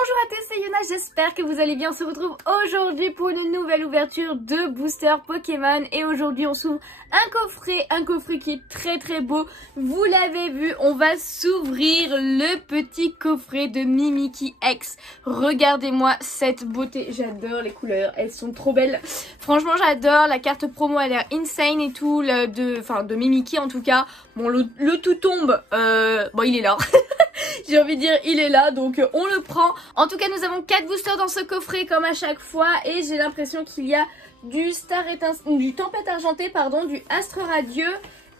Bonjour à tous, c'est Yona, j'espère que vous allez bien. On se retrouve aujourd'hui pour une nouvelle ouverture de booster Pokémon. Et aujourd'hui on s'ouvre un coffret qui est très beau. Vous l'avez vu, on va s'ouvrir le petit coffret de Mimikyu X. Regardez-moi cette beauté, j'adore les couleurs, elles sont trop belles. Franchement j'adore, la carte promo a l'air insane et tout, de Mimikyu en tout cas. Bon le tout tombe, bon il est là. J'ai envie de dire il est là, donc on le prend. En tout cas nous avons 4 boosters dans ce coffret comme à chaque fois. Et j'ai l'impression qu'il y a du Tempête Argentée, pardon, du Astre Radieux.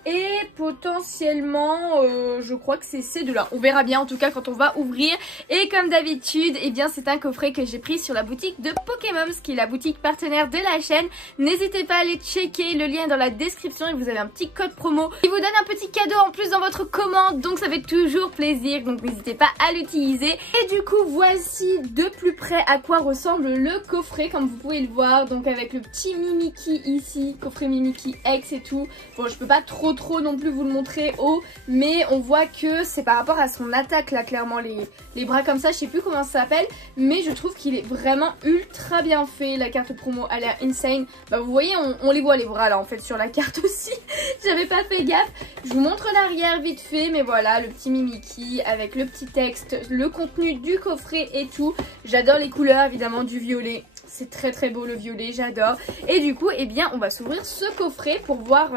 Et potentiellement, je crois que c'est ces deux-là. On verra bien en tout cas quand on va ouvrir. Et comme d'habitude, eh bien c'est un coffret que j'ai pris sur la boutique de Pokémon, qui est la boutique partenaire de la chaîne. N'hésitez pas à aller checker, le lien est dans la description et vous avez un petit code promo qui vous donne un petit cadeau en plus dans votre commande. Donc ça fait toujours plaisir, donc n'hésitez pas à l'utiliser. Et du coup, voici de plus près à quoi ressemble le coffret, comme vous pouvez le voir. Donc avec le petit Mimikyu ici, coffret Mimikyu X et tout. Bon, je peux pas trop non plus vous le montrer haut, mais on voit que c'est par rapport à son attaque là, clairement les bras comme ça, je sais plus comment ça s'appelle, mais je trouve qu'il est vraiment ultra bien fait. La carte promo a l'air insane. Bah vous voyez, on les voit les bras là en fait sur la carte aussi. J'avais pas fait gaffe. Je vous montre l'arrière vite fait, mais voilà, le petit Mimikyu avec le petit texte, le contenu du coffret et tout. J'adore les couleurs évidemment du violet. C'est très beau le violet, j'adore. Et du coup, eh bien, on va s'ouvrir ce coffret pour voir,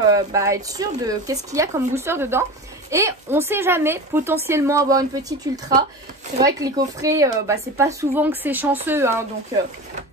être sûr de qu'est-ce qu'il y a comme booster dedans. Et on sait jamais, potentiellement avoir une petite ultra. C'est vrai que les coffrets, c'est pas souvent que c'est chanceux, hein, donc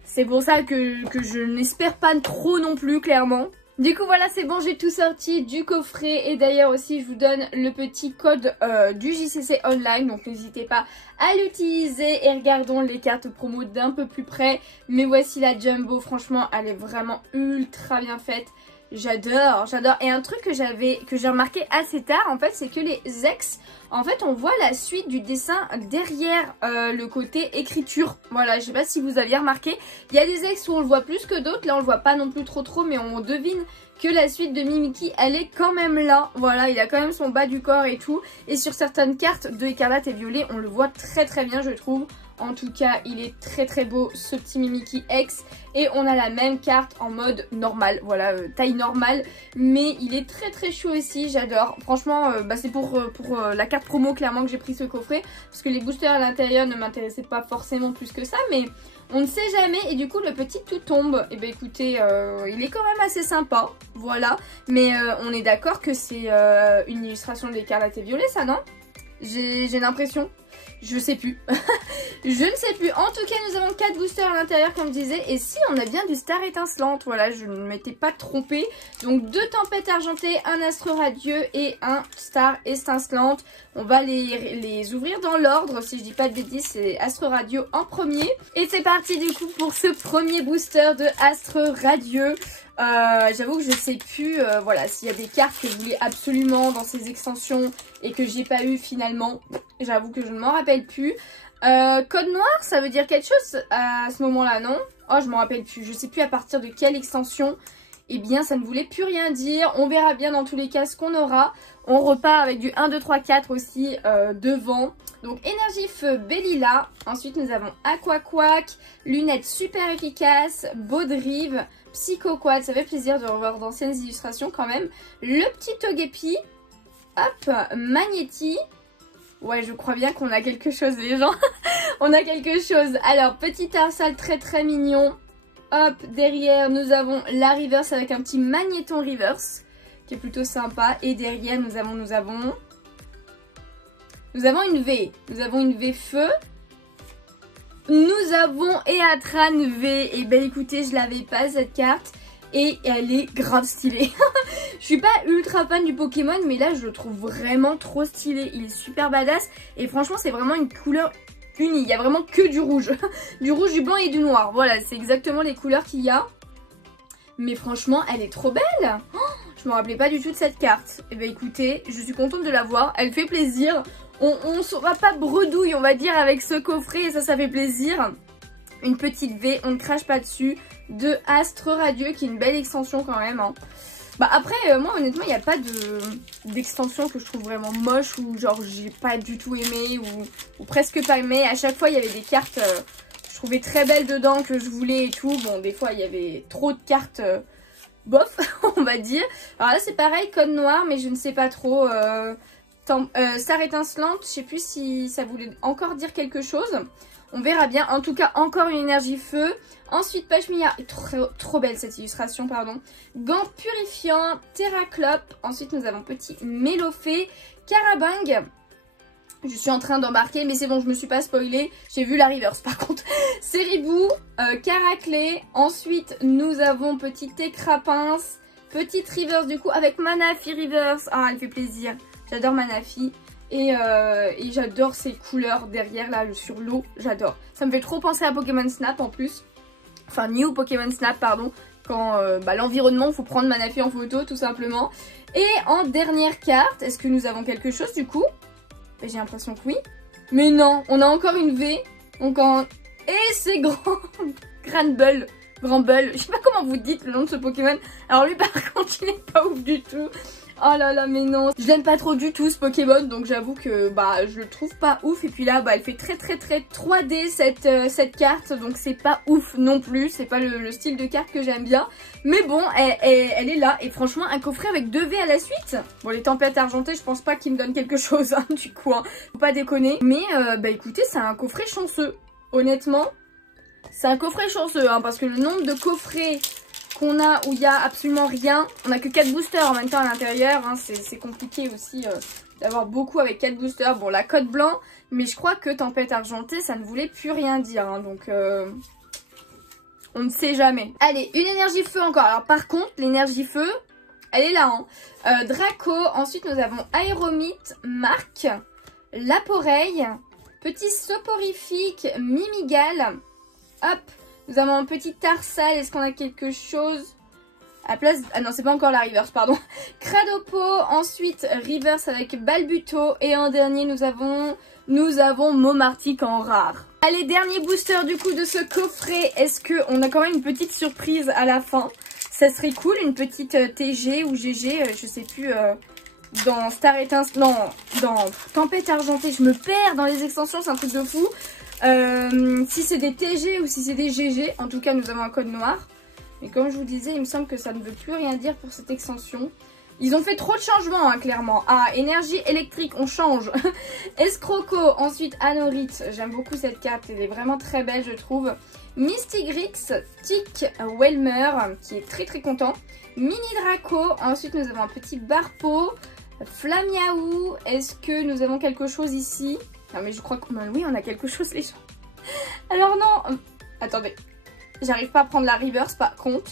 c'est pour ça que je n'espère pas trop non plus, clairement. Du coup voilà, c'est bon, j'ai tout sorti du coffret. Et d'ailleurs aussi je vous donne le petit code du JCC Online, donc n'hésitez pas à l'utiliser. Et regardons les cartes promo d'un peu plus près. Mais voici la Jumbo, franchement elle est vraiment ultra bien faite. J'adore. Et un truc que j'ai remarqué assez tard en fait, c'est que les ex, en fait on voit la suite du dessin derrière le côté écriture. Voilà, je sais pas si vous aviez remarqué. Il y a des ex où on le voit plus que d'autres, là on le voit pas non plus trop, mais on devine que la suite de Mimikyu elle est quand même là. Voilà, il a quand même son bas du corps et tout. Et sur certaines cartes de écarlate et violet, on le voit très bien je trouve. En tout cas, il est très beau ce petit Mimikyu X. Et on a la même carte en mode normal, voilà, taille normale. Mais il est très chaud aussi, j'adore. Franchement, c'est pour la carte promo clairement que j'ai pris ce coffret. Parce que les boosters à l'intérieur ne m'intéressaient pas forcément plus que ça. Mais on ne sait jamais. Et du coup, le petit tout tombe. Et ben écoutez, il est quand même assez sympa, voilà. Mais on est d'accord que c'est une illustration de l'écarlate et violet, ça, non? J'ai l'impression. Je sais plus. Je ne sais plus. En tout cas, nous avons 4 boosters à l'intérieur, comme je disais. Et si, on a bien du Star Étincelante. Voilà, je ne m'étais pas trompée. Donc, 2 Tempêtes Argentées, un Astre Radieux et un Star Étincelante. On va les ouvrir dans l'ordre. Si je dis pas de bêtises, c'est Astre Radieux en premier. Et c'est parti du coup pour ce premier booster de Astre Radieux. J'avoue que je sais plus voilà, s'il y a des cartes que je voulais absolument dans ces extensions et que j'ai pas eu finalement. J'avoue que je ne m'en rappelle plus. Code noir, ça veut dire quelque chose à ce moment-là, non? Oh, je m'en rappelle plus. Je sais plus à partir de quelle extension. Eh bien, ça ne voulait plus rien dire. On verra bien dans tous les cas ce qu'on aura. On repart avec du 1, 2, 3, 4 aussi devant. Donc, énergie feu, Bellila. Ensuite, nous avons Aqua Quack, lunettes super efficaces, Baudrive, Psycho Quad. Ça fait plaisir de revoir d'anciennes illustrations quand même. Le petit Togepi. Hop, Magnéti. Ouais, je crois bien qu'on a quelque chose, les gens. On a quelque chose. Alors, petit Tarsal très mignon. Hop, derrière, nous avons la reverse avec un petit magnéton reverse qui est plutôt sympa. Et derrière, nous avons une V. Nous avons une V feu. Nous avons Eatran V. Et ben écoutez, je l'avais pas cette carte. Et elle est grave stylée. Je suis pas ultra fan du Pokémon, mais là je le trouve vraiment trop stylé. Il est super badass. Et franchement, c'est vraiment une couleur unie. Il y a vraiment que du rouge. Du rouge, du blanc et du noir. Voilà, c'est exactement les couleurs qu'il y a. Mais franchement, elle est trop belle. Oh, je me rappelais pas du tout de cette carte. Et ben écoutez, je suis contente de la voir. Elle fait plaisir. On sera pas bredouille, on va dire, avec ce coffret. Et ça fait plaisir. Une petite V, on ne crache pas dessus. De Astre Radieux, qui est une belle extension quand même, hein. Bah après, moi honnêtement, il n'y a pas d'extension que je trouve vraiment moche ou genre j'ai pas du tout aimé ou presque pas aimé. À chaque fois, il y avait des cartes, je trouvais très belles dedans que je voulais et tout. Bon, des fois, il y avait trop de cartes bof, on va dire. Alors là, c'est pareil, code noir, mais je ne sais pas trop. Star étincelante, je sais plus si ça voulait encore dire quelque chose. On verra bien. En tout cas, encore une énergie feu. Ensuite, Pashmia, trop belle cette illustration, pardon. Gant purifiant, Terraclope. Ensuite, nous avons petit Mélofée, Carabang. Je suis en train d'embarquer, mais c'est bon, je me suis pas spoilée. J'ai vu la reverse par contre. Seribou, Caraclé. Ensuite, nous avons petit Técrapince. Petite reverse du coup avec Manafi reverse. Ah, elle fait plaisir. J'adore Manafi. Et j'adore ces couleurs derrière là sur l'eau, j'adore. Ça me fait trop penser à Pokémon Snap en plus. Enfin New Pokémon Snap pardon. Quand l'environnement, il faut prendre Manafi en photo tout simplement. Et en dernière carte, est-ce que nous avons quelque chose du coup? J'ai l'impression que oui. Mais non, on a encore une V. Donc et c'est Grand Bull. Grand Bull. Je sais pas comment vous dites le nom de ce Pokémon. Alors lui par contre il est pas ouf du tout. Oh là là mais non, je l'aime pas trop du tout ce Pokémon, donc j'avoue que je le trouve pas ouf. Et puis là elle fait très 3D cette carte, donc c'est pas ouf non plus, c'est pas le style de carte que j'aime bien. Mais bon, elle est là, et franchement un coffret avec 2 V à la suite. Bon les tempêtes argentées je pense pas qu'il me donne quelque chose hein, du coup, hein. Faut pas déconner. Mais écoutez, c'est un coffret chanceux, honnêtement. C'est un coffret chanceux hein, parce que le nombre de coffrets qu'on a où il y a absolument rien, on a que 4 boosters en même temps à l'intérieur, hein, c'est compliqué aussi d'avoir beaucoup avec 4 boosters. Bon la code blanc, mais je crois que tempête argentée ça ne voulait plus rien dire, hein, donc on ne sait jamais. Allez, une énergie feu encore, alors par contre l'énergie feu, elle est là, hein. Draco, ensuite nous avons Aéromite, Marc, Laporeille, petit Soporifique, Mimigal, hop. Nous avons un petit Tarsal, est-ce qu'on a quelque chose à la place? Ah non, c'est pas encore la reverse, pardon. Cradopo, ensuite reverse avec Balbuto. Et en dernier, nous avons Momartic en rare. Allez, dernier booster du coup de ce coffret. Est-ce qu'on a quand même une petite surprise à la fin? Ça serait cool, une petite TG ou GG, je sais plus... dans Star Étincelante, non, dans Tempête Argentée, je me perds dans les extensions, c'est un truc de fou. Si c'est des TG ou si c'est des GG, en tout cas nous avons un code noir. Mais comme je vous disais, il me semble que ça ne veut plus rien dire pour cette extension. Ils ont fait trop de changements, hein, clairement. Ah, énergie électrique, on change. Escroco, ensuite Anorite. J'aime beaucoup cette carte, elle est vraiment très belle, je trouve. Mystigrix, Tic Welmer, qui est très content. Mini Draco, ensuite nous avons un petit Barpo. Flamiaou, est-ce que nous avons quelque chose ici? Non mais je crois que... oui, on a quelque chose les gens. Alors non, attendez. J'arrive pas à prendre la reverse par contre.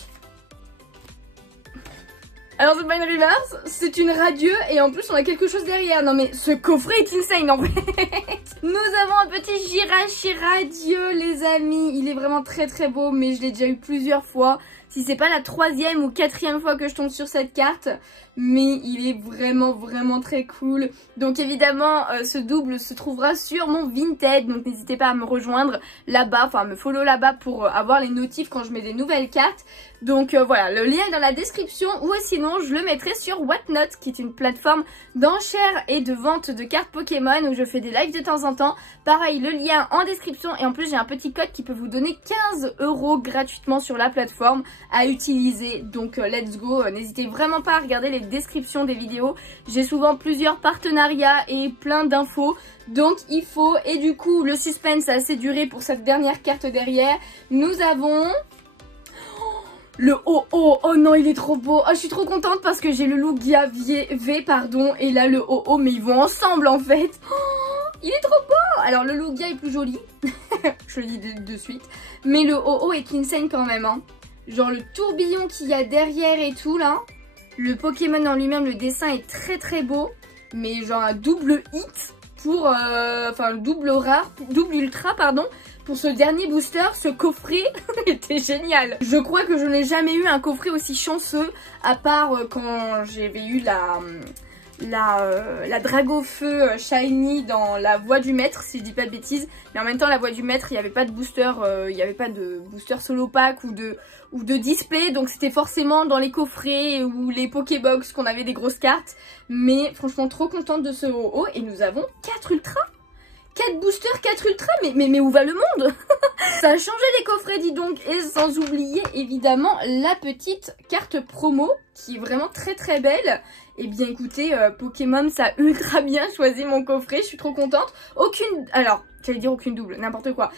Alors c'est pas une reverse, c'est une radieux et en plus on a quelque chose derrière. Non mais ce coffret est insane en fait. Nous avons un petit Jirachi radieux les amis. Il est vraiment très beau mais je l'ai déjà eu plusieurs fois. Si c'est pas la 3e ou 4e fois que je tombe sur cette carte, mais il est vraiment très cool. Donc évidemment ce double se trouvera sur mon Vinted, donc n'hésitez pas à me rejoindre là-bas, enfin à me follow là-bas pour avoir les notifs quand je mets des nouvelles cartes. Donc voilà, le lien est dans la description ou sinon je le mettrai sur Whatnot qui est une plateforme d'enchères et de vente de cartes Pokémon où je fais des lives de temps en temps. Pareil, le lien en description et en plus j'ai un petit code qui peut vous donner 15 € gratuitement sur la plateforme à utiliser. Donc let's go, n'hésitez vraiment pas à regarder les descriptions des vidéos. J'ai souvent plusieurs partenariats et plein d'infos. Donc il faut, et du coup le suspense a assez duré pour cette dernière carte derrière. Nous avons... le OO, oh non il est trop beau, oh, je suis trop contente parce que j'ai le Lugia V pardon et là le OO mais ils vont ensemble en fait. Oh, il est trop beau. Alors le Lugia est plus joli, je le dis de suite, mais le OO est insane quand même hein. Genre le tourbillon qu'il y a derrière et tout là, le Pokémon en lui-même, le dessin est très beau, mais genre un double hit pour, enfin double rare, double ultra pardon. Pour ce dernier booster, ce coffret était génial. Je crois que je n'ai jamais eu un coffret aussi chanceux, à part quand j'avais eu la drague au feu shiny dans la voie du maître, si je dis pas de bêtises. Mais en même temps, la voie du maître, il n'y avait pas de booster, il n'y avait pas de booster solo pack ou de display. Donc c'était forcément dans les coffrets ou les Pokébox qu'on avait des grosses cartes. Mais franchement, trop contente de ce ho-oh. Et nous avons 4 ultras. 4 boosters, 4 ultras, mais où va le monde? Ça a changé les coffrets, dis donc. Et sans oublier évidemment la petite carte promo qui est vraiment très très belle. Et bien écoutez, Pokémon, ça a ultra bien choisi mon coffret, je suis trop contente. Alors, j'allais dire aucune double, n'importe quoi.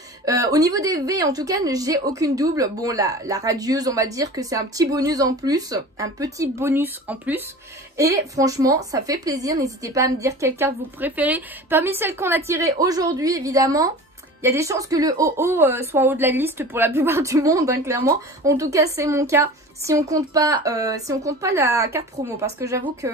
Au niveau des V, en tout cas, j'ai aucune double. Bon, la radieuse, on va dire que c'est un petit bonus en plus. Un petit bonus en plus. Et franchement, ça fait plaisir. N'hésitez pas à me dire quelle carte vous préférez. Parmi celles qu'on a tirées aujourd'hui, évidemment, il y a des chances que le ho-oh soit en haut de la liste pour la plupart du monde, hein, clairement. En tout cas, c'est mon cas. Si on compte pas la carte promo, parce que j'avoue que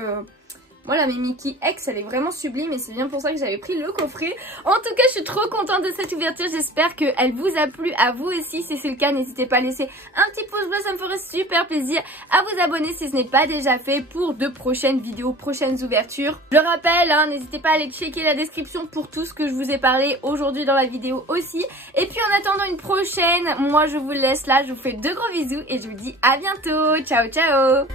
moi la Mimikyu X elle est vraiment sublime et c'est bien pour ça que j'avais pris le coffret. En tout cas, je suis trop contente de cette ouverture. J'espère qu'elle vous a plu, à vous aussi. Si c'est le cas, n'hésitez pas à laisser un petit pouce bleu, ça me ferait super plaisir. À vous abonner si ce n'est pas déjà fait pour de prochaines vidéos, prochaines ouvertures. Je rappelle, hein, n'hésitez pas à aller checker la description pour tout ce que je vous ai parlé aujourd'hui dans la vidéo aussi. Et puis en attendant une prochaine, moi je vous laisse là, je vous fais de gros bisous et je vous dis à bientôt. Ciao ciao.